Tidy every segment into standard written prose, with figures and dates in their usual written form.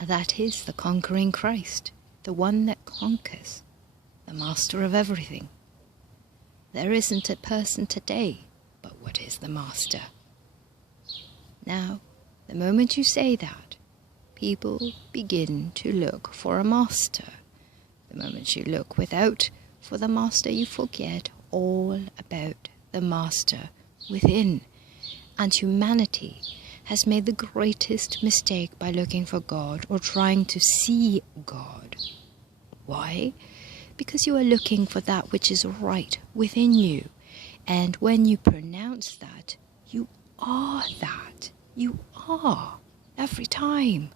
That is the conquering Christ, the one that conquers, the master of everything. There isn't a person today but what is the master. Now, the moment you say that, people begin to look for a master. The moment you look without for the master, you forget all about the master within. And humanity has made the greatest mistake by looking for God or trying to see God. Why? Because you are looking for that which is right within you. And when you pronounce that, you are that. You are. Every time.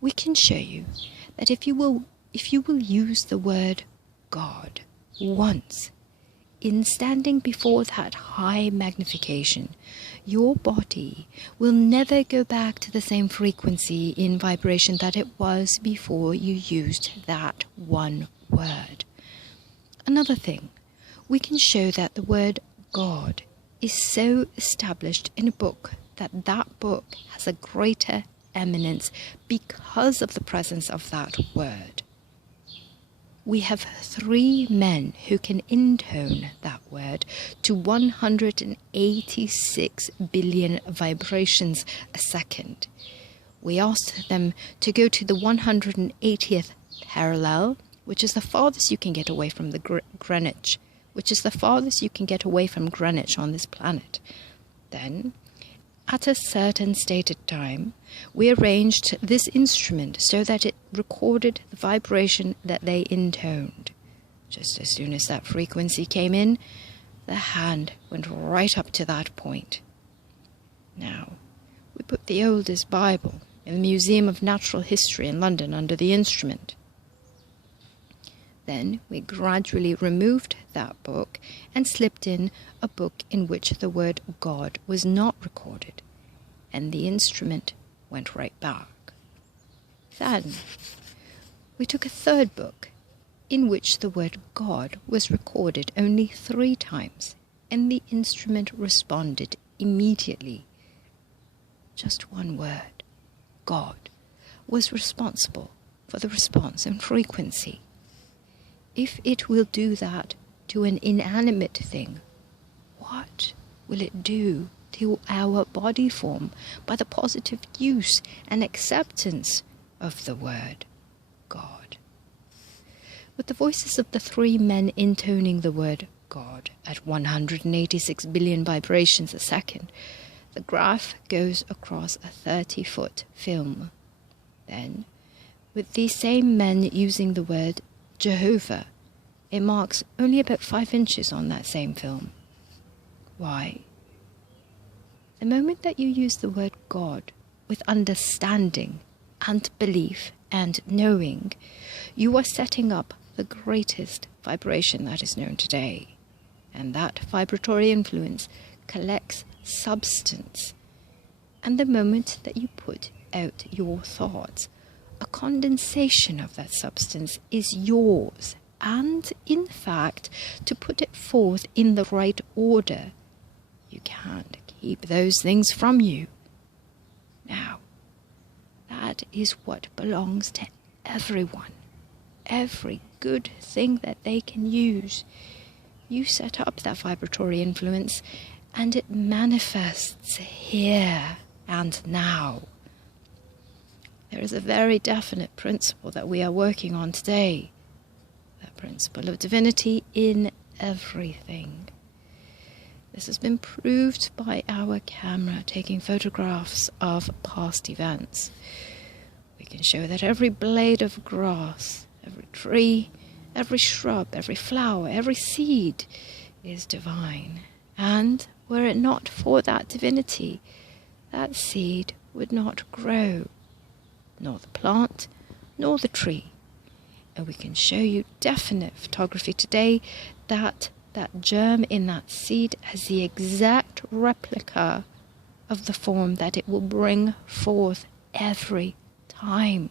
We can show you that if you will use the word God once, in standing before that high magnification, your body will never go back to the same frequency in vibration that it was before you used that one word. Another thing, we can show that the word God is so established in a book that that book has a greater eminence because of the presence of that word. We have 3 men who can intone that word to 186 billion vibrations a second. We asked them to go to the 180th parallel, which is the farthest you can get away from the Greenwich, which is the farthest you can get away from Greenwich on this planet. Then, at a certain stated time, we arranged this instrument so that it recorded the vibration that they intoned. Just as soon as that frequency came in, the hand went right up to that point. Now, we put the oldest Bible in the Museum of Natural History in London under the instrument. Then we gradually removed that book and slipped in a book in which the word God was not recorded, and the instrument went right back. Then we took a third book in which the word God was recorded only 3 times, and the instrument responded immediately. Just one word, God, was responsible for the response and frequency. If it will do that to an inanimate thing, what will it do to our body form by the positive use and acceptance of the word God? With the voices of the 3 men intoning the word God at 186 billion vibrations a second, the graph goes across a 30-foot film. Then, with these same men using the word Jehovah, it marks only about 5 inches on that same film. Why? The moment that you use the word God with understanding and belief and knowing, you are setting up the greatest vibration that is known today. And that vibratory influence collects substance. And the moment that you put out your thoughts, a condensation of that substance is yours. And, in fact, to put it forth in the right order, you can't keep those things from you. Now, that is what belongs to everyone. Every good thing that they can use. You set up that vibratory influence, and it manifests here and now. There is a very definite principle that we are working on today. The principle of divinity in everything. This has been proved by our camera taking photographs of past events. We can show that every blade of grass, every tree, every shrub, every flower, every seed is divine. And were it not for that divinity, that seed would not grow, nor the plant, nor the tree. And we can show you definite photography today that that germ in that seed has the exact replica of the form that it will bring forth every time.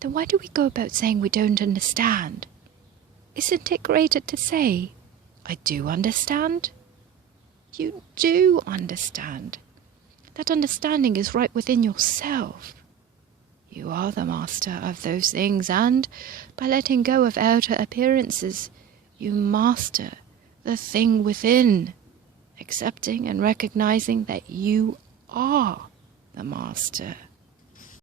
Then why do we go about saying we don't understand? Isn't it greater to say, I do understand? You do understand. That understanding is right within yourself. You are the master of those things, and by letting go of outer appearances, you master the thing within, accepting and recognizing that you are the master.